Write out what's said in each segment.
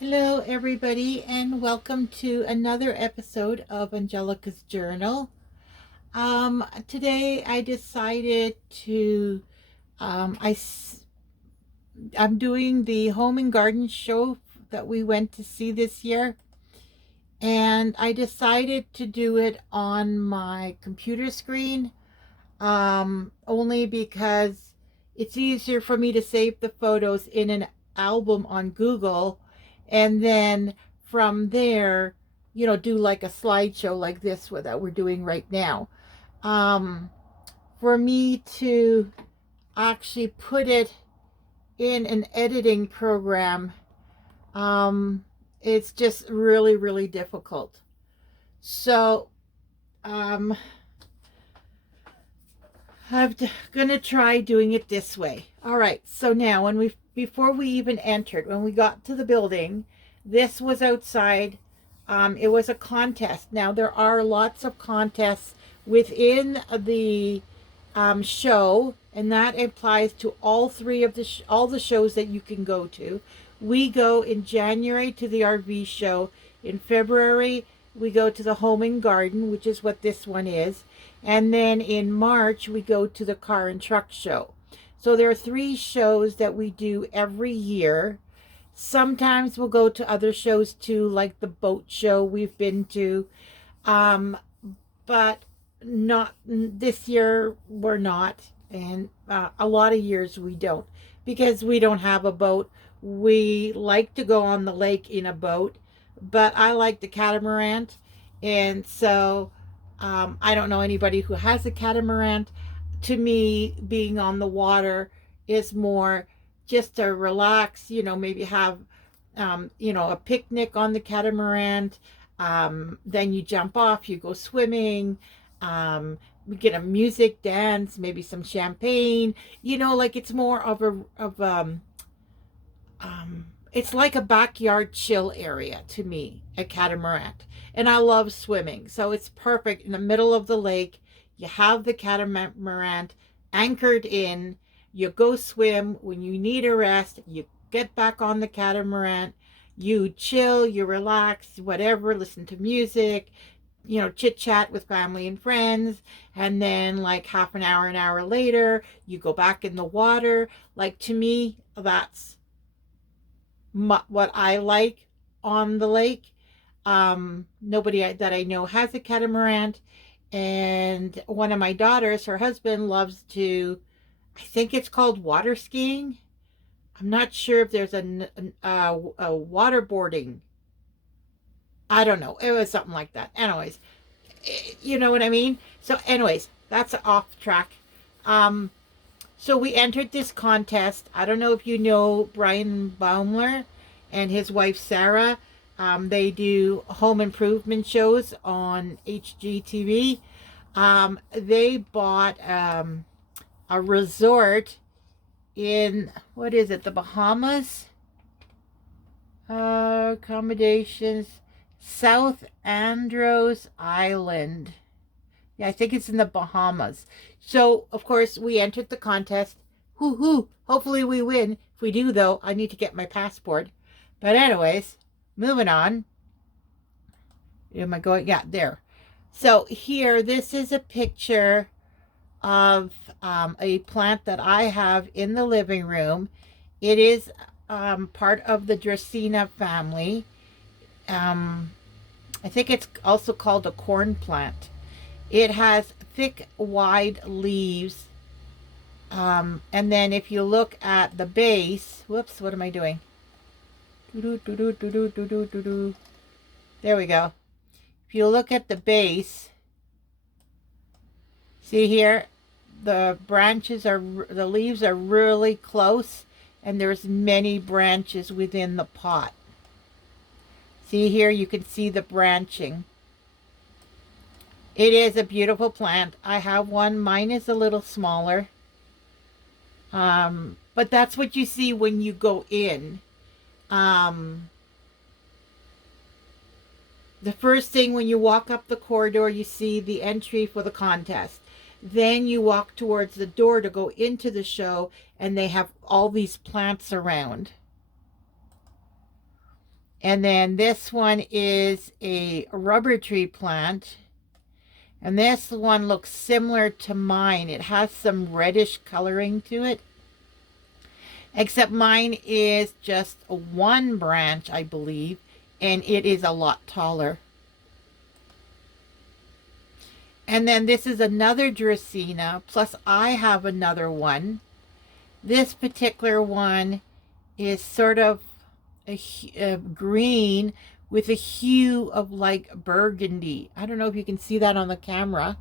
Hello, everybody, and welcome to another episode of Angelika's Journal. Today I decided to, um, I, s- I'm doing the home and garden show that we went to see this year, and I decided to do it on my computer screen, only because it's easier for me to save the photos in an album on Google and then from there, do like a slideshow like this that we're doing right now. Um, for me to actually put it in an editing program, um, it's just really, really difficult. So, um, I'm gonna try doing it this way. All right. So now, before we even entered, when we got to the building, this was outside. It was a contest. Now there are lots of contests within the show, and that applies to all three of all the shows that you can go to. We go in January to the RV show. In February, we go to the Home and Garden, which is what this one is. And then in March, we go to the Car and Truck Show. So there are three shows that we do every year. Sometimes we'll go to other shows too, like the boat show we've been to. Um, but not this year, we're not. And a lot of years we don't because we don't have a boat. We like to go on the lake in a boat, but I like the catamaran. And so I don't know anybody who has a catamaran. To me, being on the water is more just to relax, maybe have, a picnic on the catamaran. Then you jump off, you go swimming. We get a music dance, maybe some champagne. Like it's more it's like a backyard chill area to me, a catamaran. And I love swimming. So it's perfect in the middle of the lake. You have the catamaran anchored in. You go swim. When you need a rest, you get back on the catamaran. You chill, you relax, whatever, listen to music, chit chat with family and friends. And then, like half an hour later, you go back in the water. Like to me, that's what I like on the lake. Nobody that I know has a catamaran. And one of my daughters, her husband, loves to, I think it's called water skiing. I'm not sure if there's a waterboarding. I don't know. It was something like that. Anyways, you know what I mean? So, anyways, that's off track. Um, So we entered this contest. I don't know if you know Brian Baumler and his wife Sarah. They do home improvement shows on HGTV. They bought a resort in, what is it, the Bahamas? Accommodations, South Andros Island. Yeah, I think it's in the Bahamas. So, of course, we entered the contest. Hoo hoo. Hopefully we win. If we do, though, I need to get my passport. But anyways, moving on. Am I going? Yeah, there. So here, this is a picture of a plant that I have in the living room. It is part of the Dracaena family. Um, I think it's also called a corn plant. It has thick, wide leaves. And then if you look at the base, whoops, what am I doing? There we go. If you look at the base, see here, the leaves are really close, and there's many branches within the pot. See here, you can see the branching. It is a beautiful plant. I have one. Mine is a little smaller. But that's what you see when you go in. Um, the first thing when you walk up the corridor, you see the entry for the contest. Then you walk towards the door to go into the show, and they have all these plants around. And then this one is a rubber tree plant. And this one looks similar to mine. It has some reddish coloring to it. Except mine is just one branch, I believe. And it is a lot taller. And then this is another Dracaena. Plus I have another one. This particular one is sort of a green with a hue of like burgundy. I don't know if you can see that on the camera.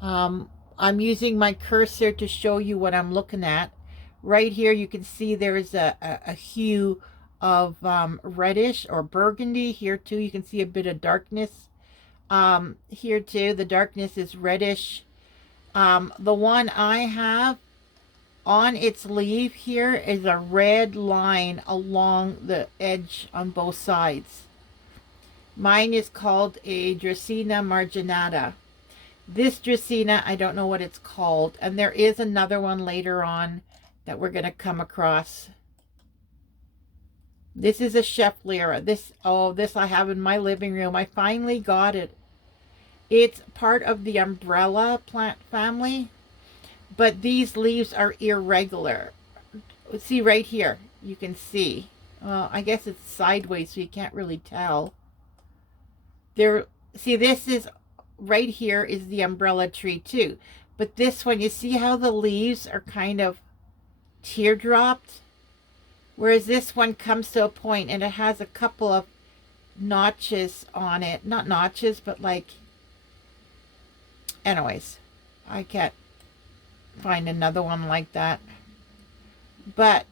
I'm using my cursor to show you what I'm looking at. Right here you can see there's a hue of reddish or burgundy. Here too you can see a bit of darkness. Here too the darkness is reddish. The one I have, on its leaf here is a red line along the edge on both sides. Mine is called a Dracaena marginata. This Dracaena, I don't know what it's called. And there is another one later on that we're going to come across. This is a Chef Lyra. This I have in my living room. I finally got it. It's part of the umbrella plant family. But these leaves are irregular. See right here, you can see. I guess it's sideways, so you can't really tell. See, this is right here is the umbrella tree too. But this one, you see how the leaves are kind of teardropped? Whereas this one comes to a point and it has a couple of notches on it. Not notches, but like... Anyways, I can't find another one like that. But,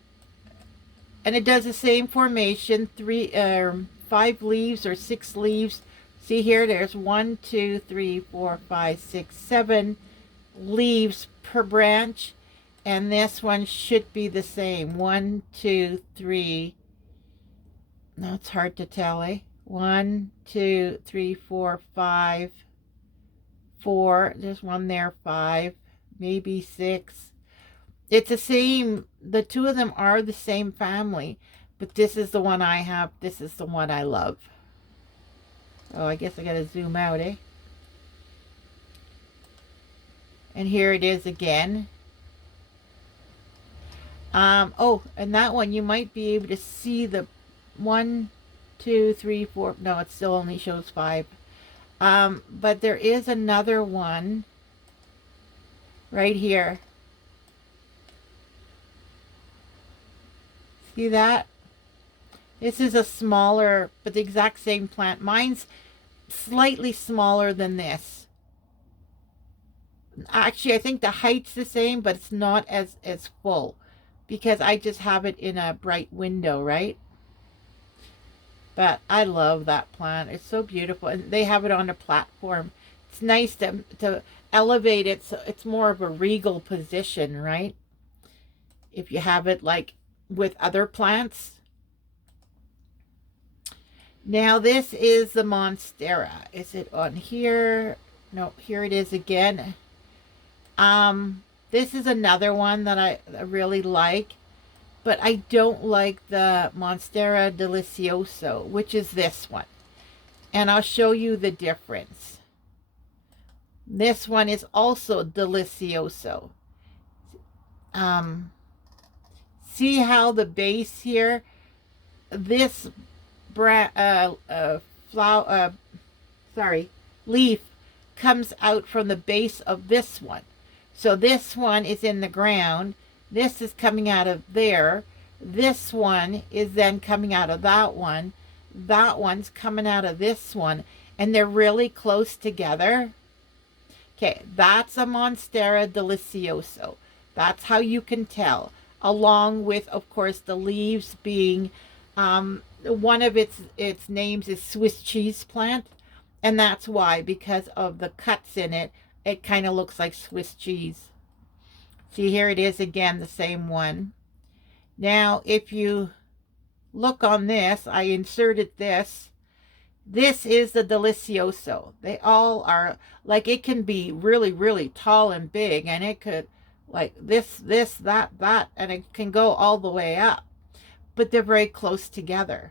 and it does the same formation, 5 leaves or 6 leaves. See here, there's 1, 2, 3, 4, 5, 6, 7 leaves per branch. And this one should be the same. 1, 2, 3. No, it's hard to tell, eh? 1, 2, 3, 4, 5. 4. There's one there, 5. Maybe 6. It's the same. The two of them are the same family. But this is the one I have. This is the one I love. Oh, I guess I gotta zoom out, eh? And here it is again. Oh, and that one you might be able to see the 1, 2, 3, 4. No, it still only shows 5. But there is another one right here. See that? This is a smaller, but the exact same plant. Mine's slightly smaller than this. Actually, I think the height's the same, but it's not as full because I just have it in a bright window, right? But I love that plant. It's so beautiful. And they have it on a platform. It's nice to elevate it so it's more of a regal position, right? If you have it like with other plants. Now this is the Monstera. Is it on here? No, here it is again. This is another one that I really like. But I don't like the Monstera Delicioso, which is this one. And I'll show you the difference. This one is also Delicioso. See how the base here, this leaf comes out from the base of this one. So this one is in the ground. This is coming out of there. This one is then coming out of that one. That one's coming out of this one. And they're really close together. Okay, that's a Monstera Delicioso. That's how you can tell. Along with, of course, the leaves being, one of its names is Swiss cheese plant. And that's why, because of the cuts in it, it kind of looks like Swiss cheese. See, here it is again, the same one. Now, if you look on this, I inserted this. This is the Delicioso. They all are, like, it can be really, really tall and big, and it could, like, this, that, and it can go all the way up. But they're very close together.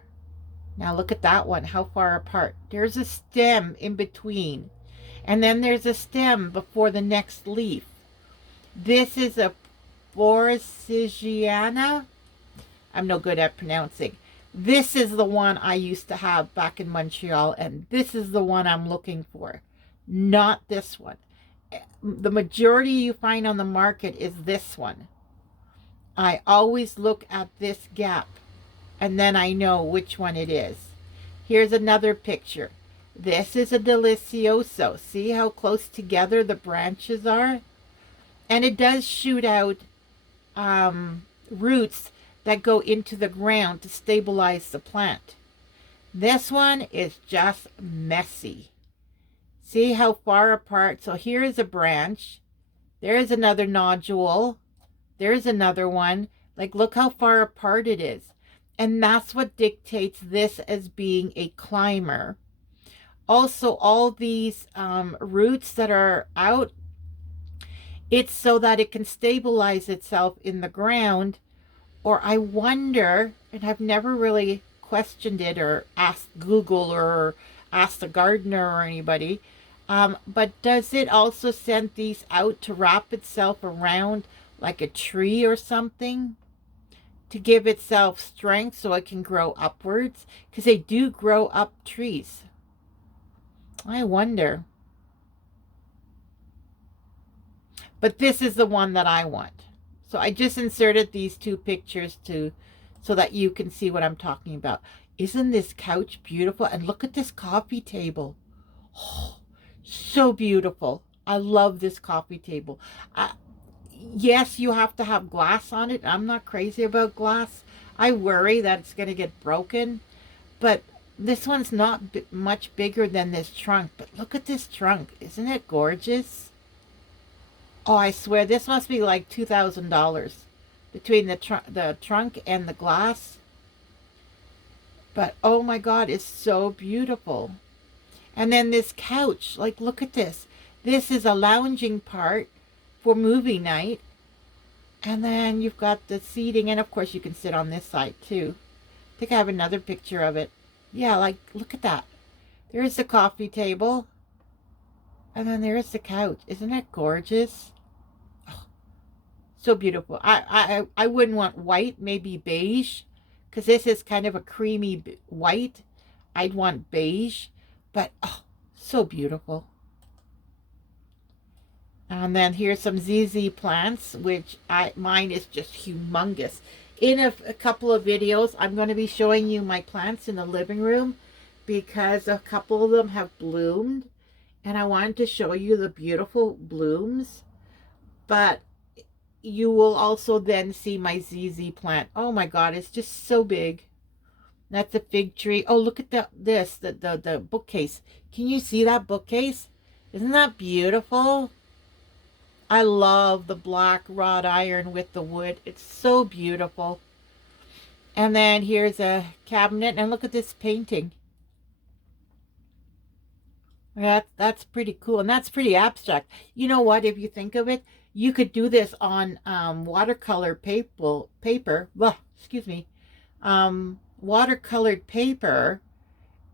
Now look at that one, how far apart. There's a stem in between. And then there's a stem before the next leaf. This is a Borsigiana. I'm no good at pronouncing. This is the one I used to have back in Montreal, and this is the one I'm looking for, not this one. The majority you find on the market is this one. I always look at this gap, and then I know which one it is. Here's another picture. This is a delicioso. See how close together the branches are? And it does shoot out roots that go into the ground to stabilize the plant. This one is just messy. See how far apart? So here is a branch. There's another nodule. There's another one. Like, look how far apart it is. And that's what dictates this as being a climber. Also, all these roots that are out, it's so that it can stabilize itself in the ground. Or I wonder, and I've never really questioned it or asked Google or asked a gardener or anybody, but does it also send these out to wrap itself around like a tree or something to give itself strength so it can grow upwards? Because they do grow up trees. I wonder. But this is the one that I want. So I just inserted these two pictures so that you can see what I'm talking about. Isn't this couch beautiful? And look at this coffee table. Oh, so beautiful. I love this coffee table. Yes, you have to have glass on it. I'm not crazy about glass. I worry that it's going to get broken. But this one's not much bigger than this trunk. But look at this trunk. Isn't it gorgeous? Oh, I swear, this must be like $2,000 between the trunk and the glass. But oh my God, it's so beautiful. And then this couch, like, look at this. This is a lounging part for movie night. And then you've got the seating, and of course you can sit on this side too. I think I have another picture of it. Yeah, like, look at that. There's the coffee table. And then there's the couch. Isn't it gorgeous? Oh, so beautiful. I wouldn't want white, maybe beige, because this is kind of a creamy white. I'd want beige, but oh, so beautiful. And then here's some ZZ plants, which mine is just humongous. In a couple of videos, I'm going to be showing you my plants in the living room because a couple of them have bloomed. And I wanted to show you the beautiful blooms. But you will also then see my ZZ plant. Oh my God, it's just so big. That's a fig tree. Oh, look at the bookcase. Can you see that bookcase? Isn't that beautiful? I love the black wrought iron with the wood. It's so beautiful. And then here's a cabinet. And look at this painting. That's pretty cool. And that's pretty abstract. You know what? If you think of it, you could do this on watercolor paper. Well, excuse me. Watercolored paper.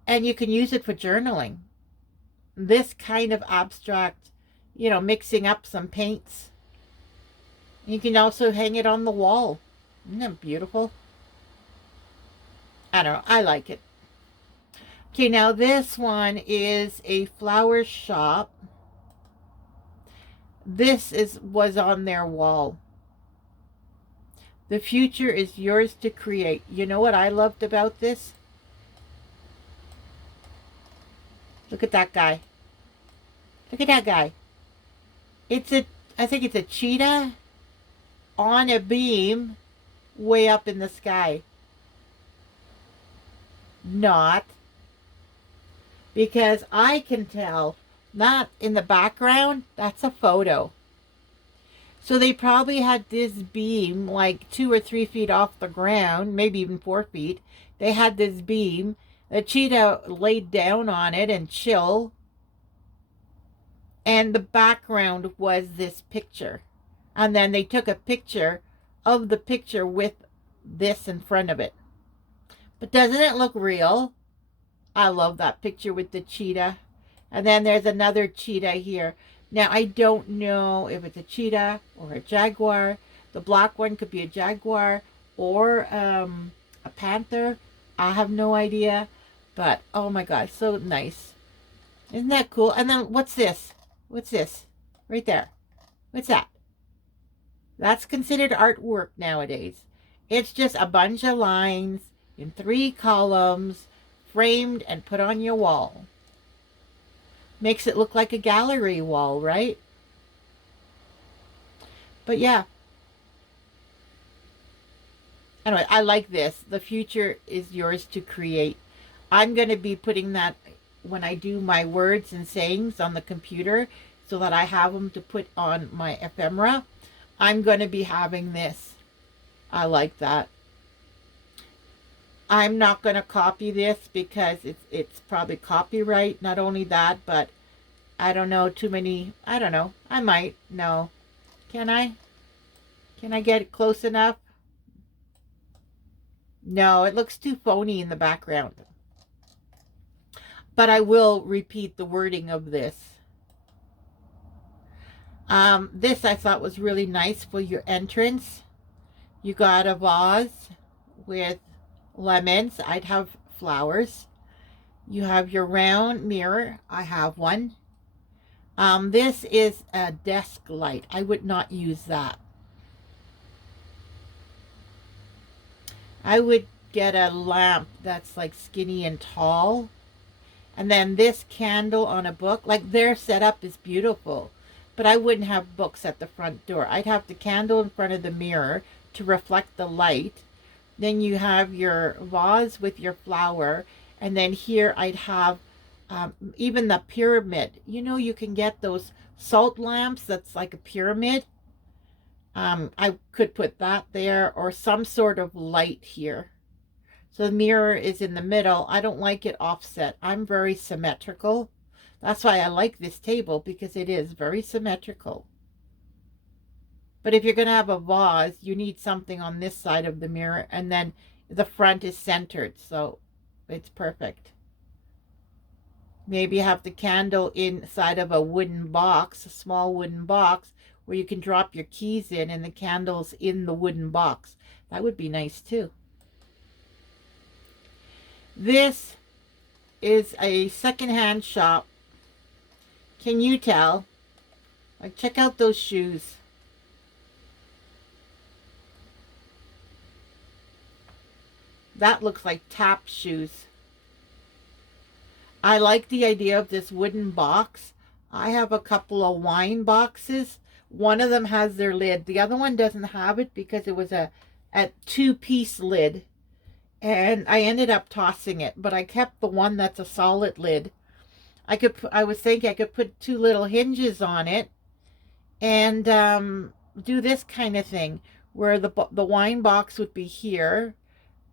And you can use it for journaling. This kind of abstract, you know, mixing up some paints. You can also hang it on the wall. Isn't that beautiful? I don't know. I like it. Okay, now this one is a flower shop. This was on their wall. The future is yours to create. You know what I loved about this? Look at that guy. Look at that guy. I think it's a cheetah on a beam way up in the sky. Not. Because I can tell, not in the background, that's a photo. So they probably had this beam like 2 or 3 feet off the ground, maybe even 4 feet. They had this beam. The cheetah laid down on it and chill. And the background was this picture. And then they took a picture of the picture with this in front of it. But doesn't it look real? I love that picture with the cheetah. And then there's another cheetah here. Now, I don't know if it's a cheetah or a jaguar. The black one could be a jaguar or a panther. I have no idea. But, oh my gosh, so nice. Isn't that cool? And then what's this? What's this? Right there. What's that? That's considered artwork nowadays. It's just a bunch of lines in 3 columns, framed and put on your wall. Makes it look like a gallery wall, right? But yeah. Anyway, I like this. The future is yours to create. I'm going to be putting that when I do my words and sayings on the computer so that I have them to put on my ephemera. I'm going to be having this. I like that. I'm not going to copy this because it's probably copyright. Not only that, but I don't know too many. I don't know. I might. No. Can I? Can I get it close enough? No, it looks too phony in the background. But I will repeat the wording of this. This I thought was really nice for your entrance. You got a vase with lemons. I'd have flowers. You have your round mirror. I have one. This is a desk light. I would not use that. I would get a lamp that's like skinny and tall. And then this candle on a book. Like their setup is beautiful. But I wouldn't have books at the front door. I'd have the candle in front of the mirror to reflect the light. Then you have your vase with your flower. And then here I'd have even the pyramid. You know, you can get those salt lamps that's like a pyramid. I could put that there or some sort of light here. So the mirror is in the middle. I don't like it offset. I'm very symmetrical. That's why I like this table, because it is very symmetrical. But if you're going to have a vase, you need something on this side of the mirror, and then the front is centered, so it's perfect. Maybe have the candle inside of a wooden box, a small wooden box, where you can drop your keys in and the candle's in the wooden box. That would be nice too. This is a secondhand shop. Can you tell? Like, check out those shoes. That looks like tap shoes. I like the idea of this wooden box. I have a couple of wine boxes. One of them has their lid. The other one doesn't have it because it was a 2-piece lid. And I ended up tossing it. But I kept the one that's a solid lid. I was thinking I could put 2 little hinges on it. And do this kind of thing. Where the wine box would be here.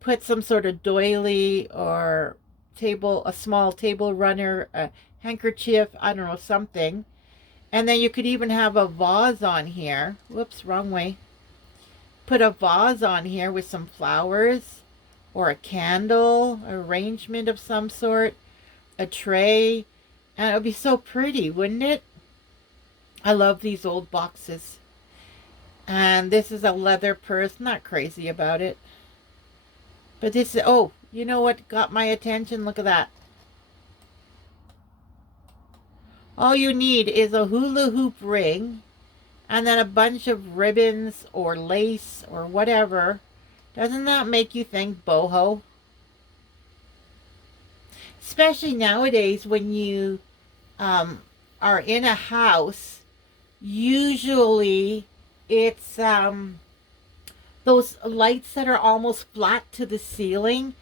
Put some sort of doily or a small table runner, a handkerchief, I don't know, something. And then you could even have a vase on here. Whoops, wrong way. Put a vase on here with some flowers or a candle, arrangement of some sort, a tray. And it would be so pretty, wouldn't it? I love these old boxes. And this is a leather purse. Not crazy about it. But this is, oh, you know what got my attention? Look at that. All you need is a hula hoop ring and then a bunch of ribbons or lace or whatever. Doesn't that make you think boho? Especially nowadays when you are in a house, usually it's those lights that are almost flat to the ceiling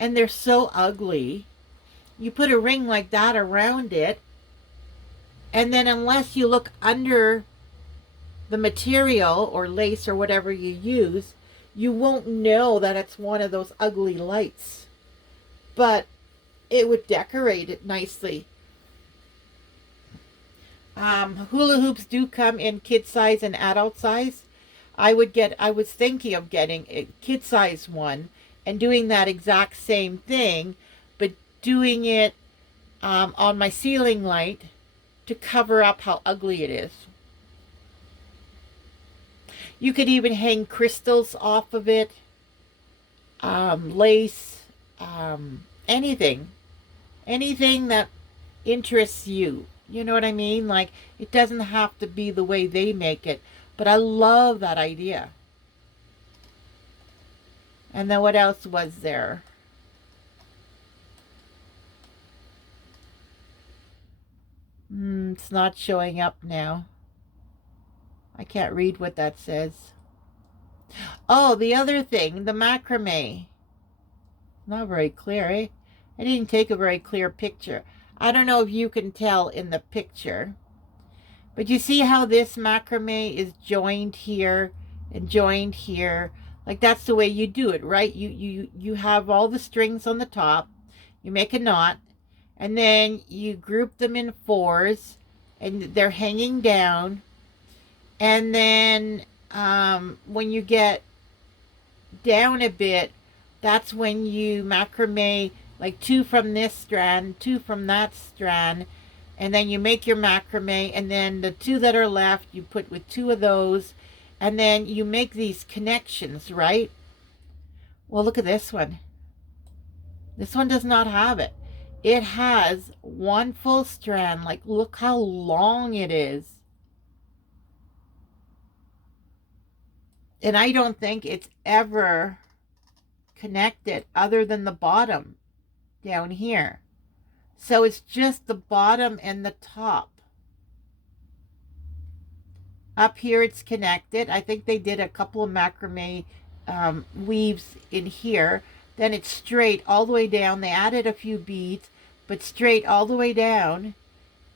and they're so ugly. You put a ring like that around it, and then unless you look under the material or lace or whatever you use, you won't know that it's one of those ugly lights. But it would decorate it nicely. Hula hoops do come in kid size and adult size. I was thinking of getting a kid size one and doing that exact same thing, but doing it on my ceiling light to cover up how ugly it is. You could even hang crystals off of it, lace, anything, anything that interests you. You know what I mean? Like, it doesn't have to be the way they make it, but I love that idea. And then what else was there? It's not showing up now. I can't read what that says. Oh, the other thing, the macrame. Not very clear, eh? I didn't take a very clear picture. I don't know if you can tell in the picture, but you see how this macrame is joined here and joined here? Like, that's the way you do it, right? You have all the strings on the top, you make a knot, and then you group them in fours, and they're hanging down. And then when you get down a bit, that's when you macrame like two from this strand, two from that strand, and then you make your macrame, and then the two that are left you put with two of those, and then you make these connections, right? Well, look at this one. This one does not have it. It has one full strand. Like, look how long it is. And I don't think it's ever connected other than the bottom down here. So it's just the bottom and the top. Up here it's connected. I think they did a couple of macrame weaves in here. Then it's straight all the way down. They added a few beads, but straight all the way down.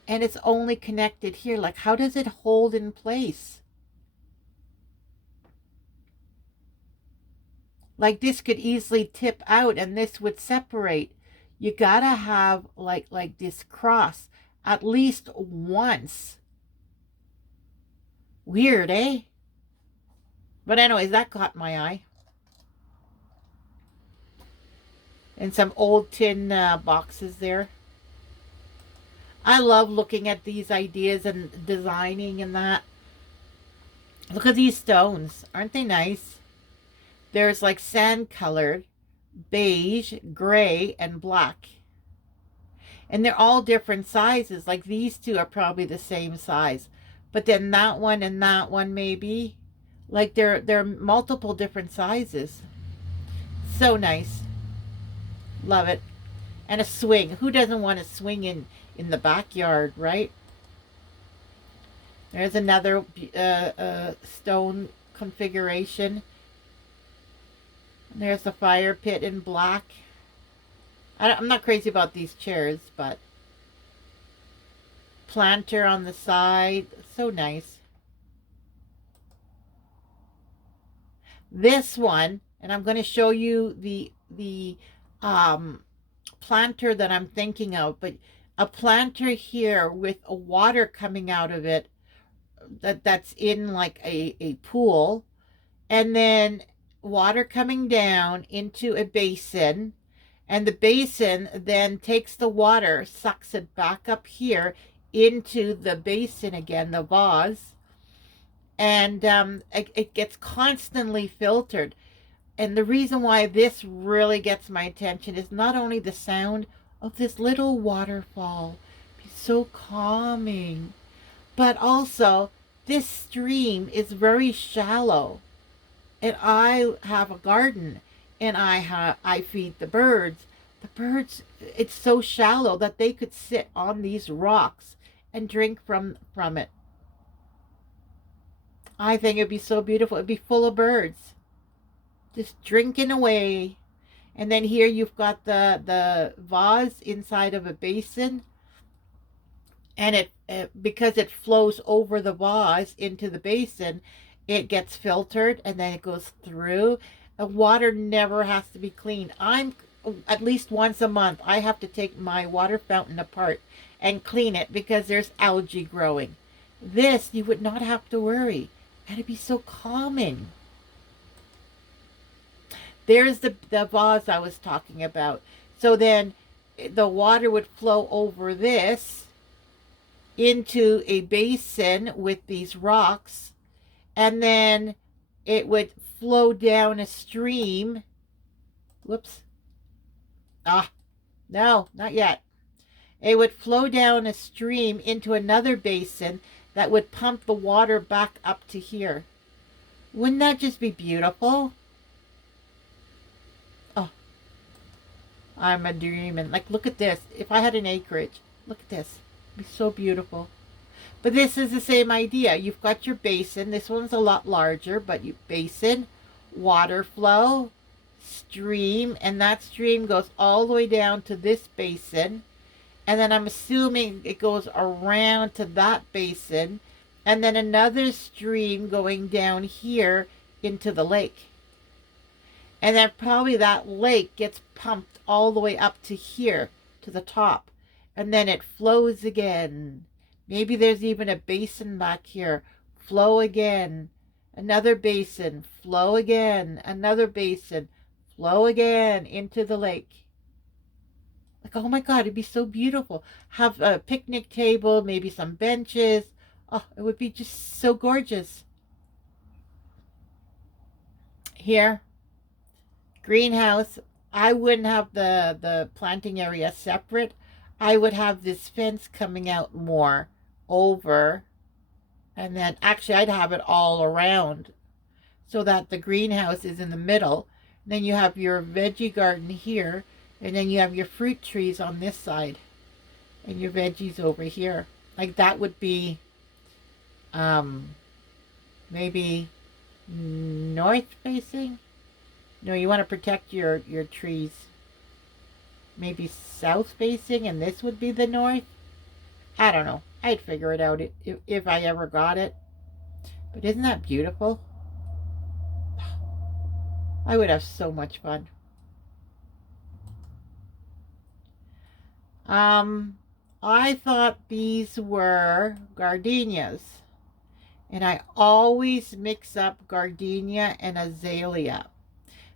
And it's only connected here. Like, how does it hold in place? Like, this could easily tip out and this would separate. You gotta have like this cross at least once. Weird, eh? But anyways, that caught my eye. And some old tin boxes there. I love looking at these ideas and designing and that. Look at these stones. Aren't they nice? There's like sand colored, beige, gray, and black. And they're all different sizes. Like, these two are probably the same size. But then that one and that one maybe. Like, they're multiple different sizes. So nice. Love it. And a swing. Who doesn't want a swing in the backyard, right? There's another stone configuration. There's the fire pit in black. I'm not crazy about these chairs, but planter on the side. So nice. This one, and I'm going to show you the planter that I'm thinking of, but a planter here with a water coming out of it that's in like a pool, and then water coming down into a basin, and the basin then takes the water, sucks it back up here into the basin again, the vase, and it gets constantly filtered. And the reason why this really gets my attention is not only the sound of this little waterfall, it's so calming, but also this stream is very shallow. And I have a garden, and I feed the birds. The birds, it's so shallow that they could sit on these rocks and drink from it. I think it'd be so beautiful. It'd be full of birds just drinking away. And then here you've got the vase inside of a basin, and it because it flows over the vase into the basin, it gets filtered and then it goes through. The water never has to be cleaned. I'm at least once a month I have to take my water fountain apart and clean it because there's algae growing. This you would not have to worry, and it'd be so calming. There's the vase I was talking about. So then the water would flow over this into a basin with these rocks, and then it would flow down a stream. Whoops. Ah, no, not yet. It would flow down a stream into another basin that would pump the water back up to here. Wouldn't that just be beautiful? Oh, I'm a dreaming. Like, look at this. If I had an acreage, look at this. It'd be so beautiful. But this is the same idea. You've got your basin. This one's a lot larger, but you basin, water flow, stream, and that stream goes all the way down to this basin. And then I'm assuming it goes around to that basin, and then another stream going down here into the lake. And then probably that lake gets pumped all the way up to here, to the top. And then it flows again. Maybe there's even a basin back here. Flow again. Another basin. Flow again. Another basin. Flow again into the lake. Like, oh my God, it'd be so beautiful. Have a picnic table, maybe some benches. Oh, it would be just so gorgeous. Here, greenhouse. I wouldn't have the planting area separate. I would have this fence coming out more over, and then actually I'd have it all around so that the greenhouse is in the middle. And then you have your veggie garden here, and then you have your fruit trees on this side and your veggies over here. Like, that would be maybe north facing. No, you want to protect your trees. Maybe south facing, and this would be the north. I don't know. I'd figure it out if I ever got it. But isn't that beautiful? I would have so much fun. I thought these were gardenias. And I always mix up gardenia and azalea.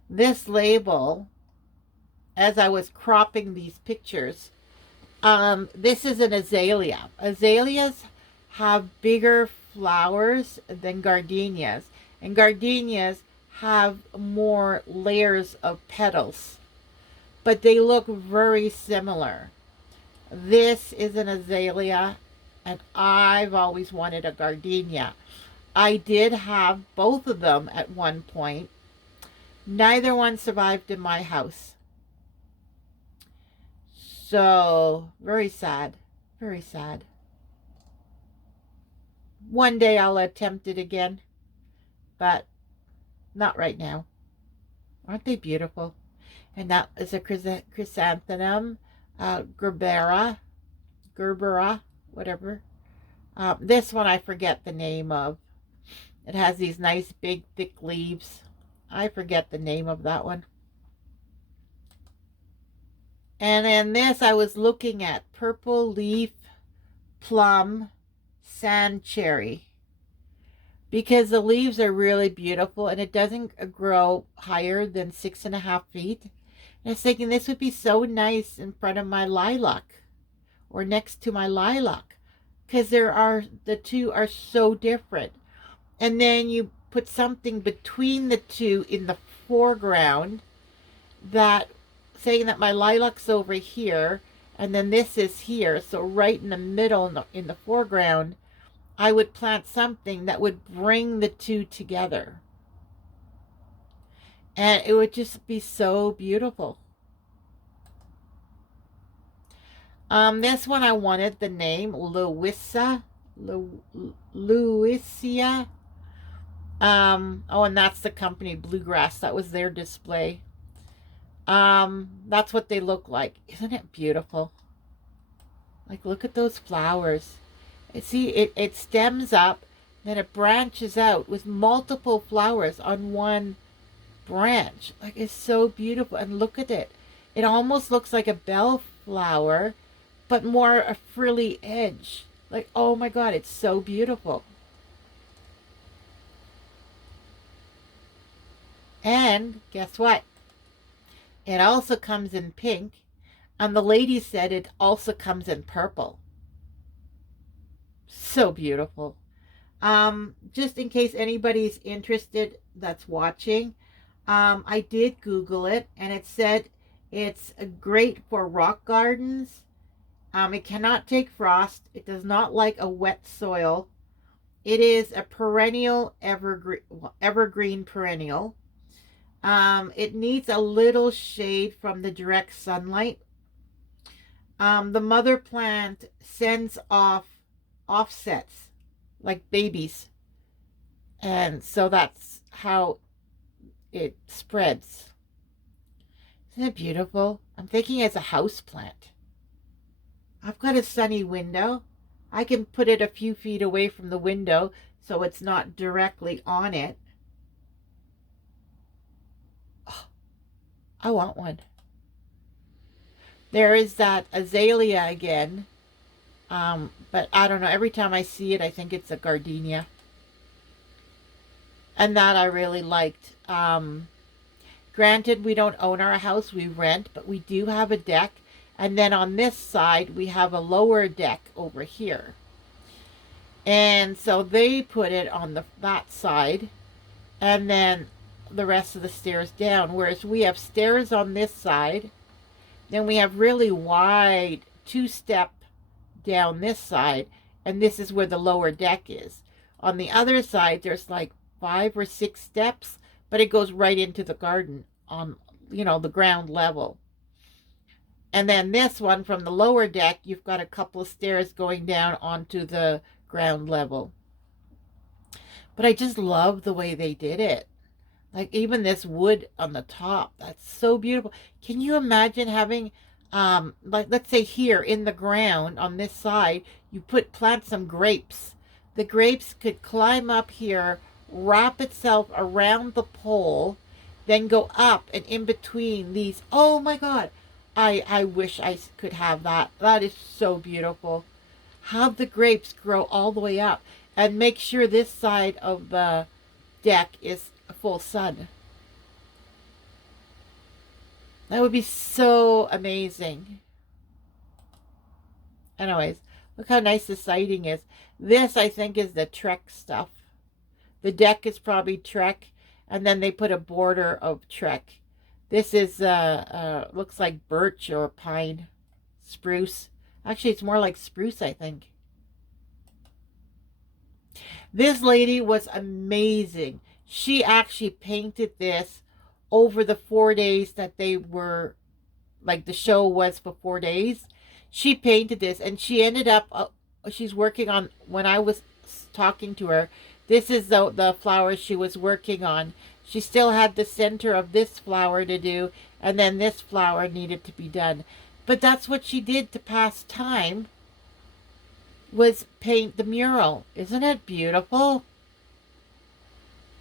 This label, as I was cropping these pictures, this is an azalea. Azaleas have bigger flowers than gardenias, and gardenias have more layers of petals, but they look very similar. This is an azalea, and I've always wanted a gardenia. I did have both of them at one point. Neither one survived in my house. So, very sad. Very sad. One day I'll attempt it again, but not right now. Aren't they beautiful? And that is a chrysanthemum, gerbera, whatever. This one I forget the name of. It has these nice big thick leaves. I forget the name of that one. And then this I was looking at, purple leaf plum sand cherry, because the leaves are really beautiful and it doesn't grow higher than 6.5 feet. And I was thinking this would be so nice in front of my lilac or next to my lilac, because the two are so different. And then you put something between the two in the foreground, that saying that my lilac's over here and then this is here, so right in the middle, in the foreground, I would plant something that would bring the two together, and it would just be so beautiful. This one I wanted the name Louisia. Oh, and that's the company Bluegrass. That was their display. That's what they look like. Isn't it beautiful? Like, look at those flowers. See, it stems up, then it branches out with multiple flowers on one branch. Like, it's so beautiful. And look at it. It almost looks like a bellflower, but more a frilly edge. Like, oh my God, it's so beautiful. And guess what? It also comes in pink. And the lady said it also comes in purple. So beautiful. Just in case anybody's interested that's watching, I did Google it and it said it's great for rock gardens. It cannot take frost. It does not like a wet soil. It is a perennial evergreen perennial. It needs a little shade from the direct sunlight. The mother plant sends off offsets like babies, and so that's how it spreads. Isn't it beautiful? I'm thinking as a house plant. I've got a sunny window. I can put it a few feet away from the window so it's not directly on it. Oh, I want one. There is that azalea again. But I don't know. Every time I see it, I think it's a gardenia. And that I really liked. Granted, we don't own our house, we rent, but we do have a deck. And then on this side, we have a lower deck over here. And so they put it on that side, and then the rest of the stairs down. Whereas we have stairs on this side, then we have really wide two-step down this side, and this is where the lower deck is. On the other side, there's like 5 or 6 steps, but it goes right into the garden on, the ground level. And then this one from the lower deck, you've got a couple of stairs going down onto the ground level. But I just love the way they did it. Like even this wood on the top, that's so beautiful. Can you imagine having, like let's say here in the ground on this side, you plant some grapes. The grapes could climb up here, wrap itself around the pole, then go up and in between these. Oh my God. I wish I could have that. That is so beautiful. Have the grapes grow all the way up and make sure this side of the deck is full sun. That would be so amazing. Anyways, look how nice the siding is. This, I think, is the Trek stuff. The deck is probably Trek, and then they put a border of Trek. This is, looks like birch or pine, spruce. Actually, it's more like spruce, I think. This lady was amazing. She actually painted this over the 4 days that they were, like the show was for 4 days. She painted this and she ended up, she's working on, when I was talking to her, this is the flower she was working on. She still had the center of this flower to do, and then this flower needed to be done. But that's what she did to pass time, was paint the mural. Isn't it beautiful?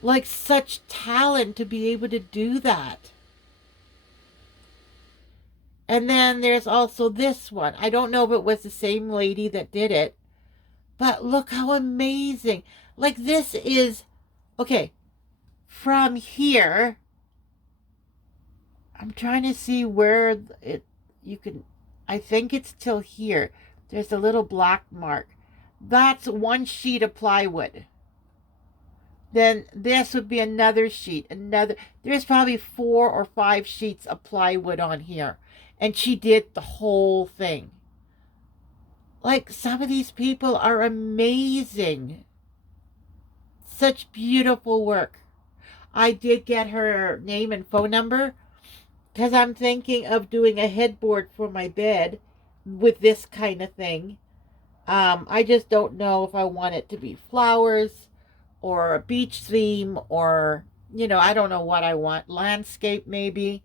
Like such talent to be able to do that. And then there's also this one. I don't know if it was the same lady that did it, but look how amazing. Like this is, okay, from here, I'm trying to see where you can, I think it's till here. There's a little black mark. That's one sheet of plywood. Then this would be another sheet, there's probably 4 or 5 sheets of plywood on here. And she did the whole thing. Like, some of these people are amazing. Such beautiful work. I did get her name and phone number because I'm thinking of doing a headboard for my bed with this kind of thing. I just don't know if I want it to be flowers or a beach theme or, I don't know what I want. Landscape maybe.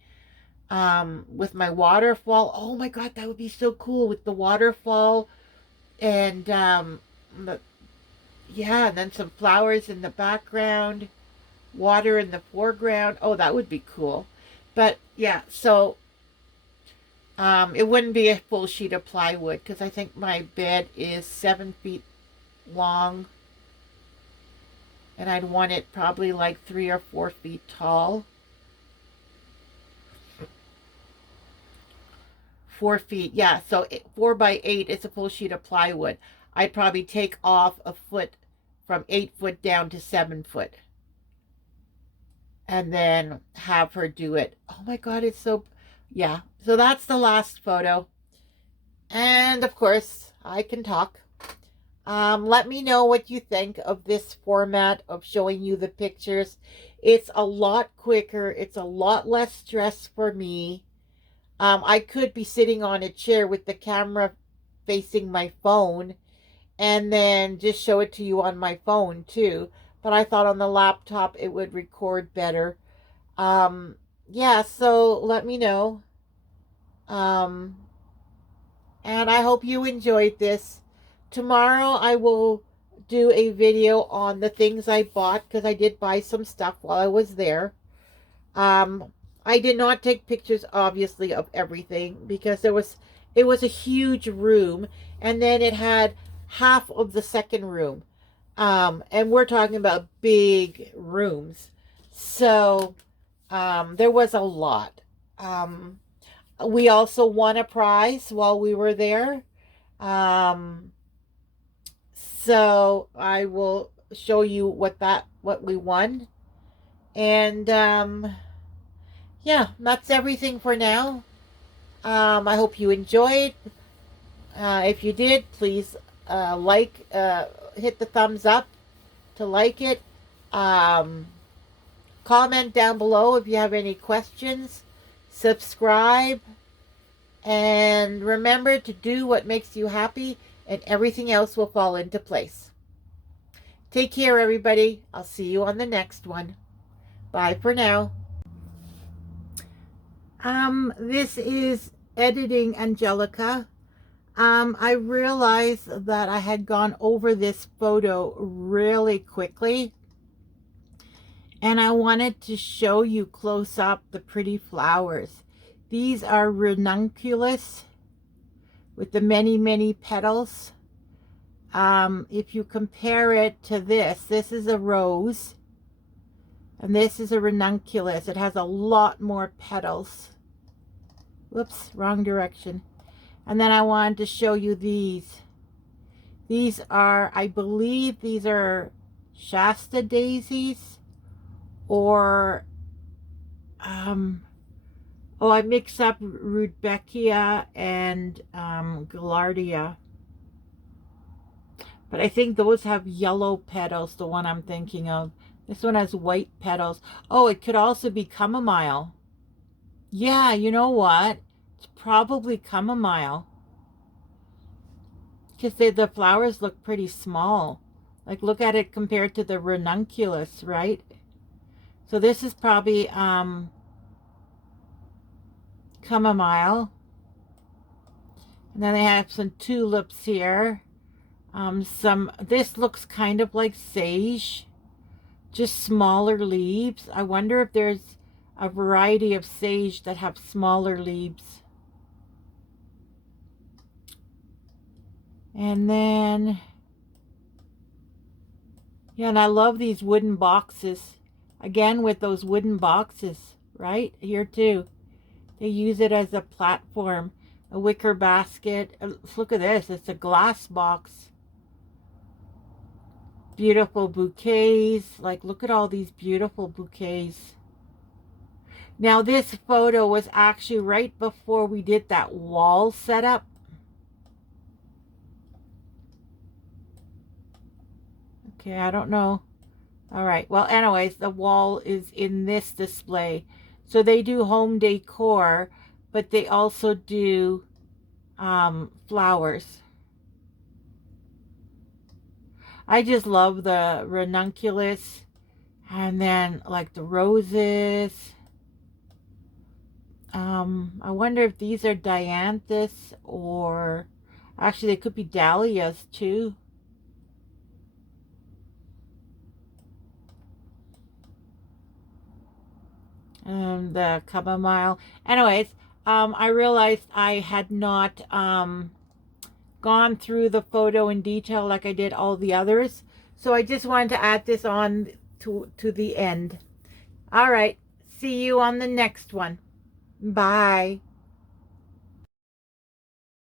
With my waterfall. Oh my God, that would be so cool with the waterfall and yeah, and then some flowers in the background, water in the foreground. Oh, that would be cool. But yeah, so it wouldn't be a full sheet of plywood because I think my bed is 7 feet long, and I'd want it probably like 3 or 4 feet tall. 4 feet. Yeah, so 4 by 8 is a full sheet of plywood. I'd probably take off a foot from 8 foot down to 7 foot, and then have her do it. Oh my God, it's so, yeah. So that's the last photo. And of course, I can talk. Let me know what you think of this format of showing you the pictures. It's a lot quicker. It's a lot less stress for me. I could be sitting on a chair with the camera facing my phone and then just show it to you on my phone too. But I thought on the laptop it would record better. Yeah, so let me know. Um, and I hope you enjoyed this. Tomorrow I will do a video on the things I bought, because I did buy some stuff while I was there. I did not take pictures, obviously, of everything, because it was a huge room, and then it had half of the second room. And we're talking about big rooms. So there was a lot. We also won a prize while we were there. So I will show you what we won. And yeah, that's everything for now. I hope you enjoyed. If you did, please hit the thumbs up to like it. Comment down below if you have any questions. Subscribe. And remember to do what makes you happy, and everything else will fall into place. Take care, everybody. I'll see you on the next one. Bye for now. This is editing Angelika. I realized that I had gone over this photo really quickly, and I wanted to show you close up the pretty flowers. These are ranunculus with the many, many petals. If you compare it to this is a rose, and this is a ranunculus. It has a lot more petals. Whoops, wrong direction. And then I wanted to show you these. These are, I believe these are Shasta daisies, or oh, I mix up Rudbeckia and Gaillardia. But I think those have yellow petals, the one I'm thinking of. This one has white petals. Oh, it could also be chamomile. Yeah, you know what? It's probably chamomile. Because the flowers look pretty small. Like, look at it compared to the ranunculus, right? So this is probably chamomile. And then they have some tulips here. This looks kind of like sage, just smaller leaves. I wonder if there's a variety of sage that have smaller leaves. And then, yeah, and I love these wooden boxes. Again, with those wooden boxes, right? Here too. They use it as a platform, a wicker basket. Look at this, it's a glass box. Beautiful bouquets. Like, look at all these beautiful bouquets. Now, this photo was actually right before we did that wall setup. Okay, I don't know. All right. Well, anyways, the wall is in this display. So they do home decor, but they also do flowers. I just love the ranunculus, and then like the roses. I wonder if these are dianthus, or actually they could be dahlias too. The chamomile. Anyways, I realized I had not gone through the photo in detail like I did all the others. So I just wanted to add this on to the end. All right. See you on the next one. Bye.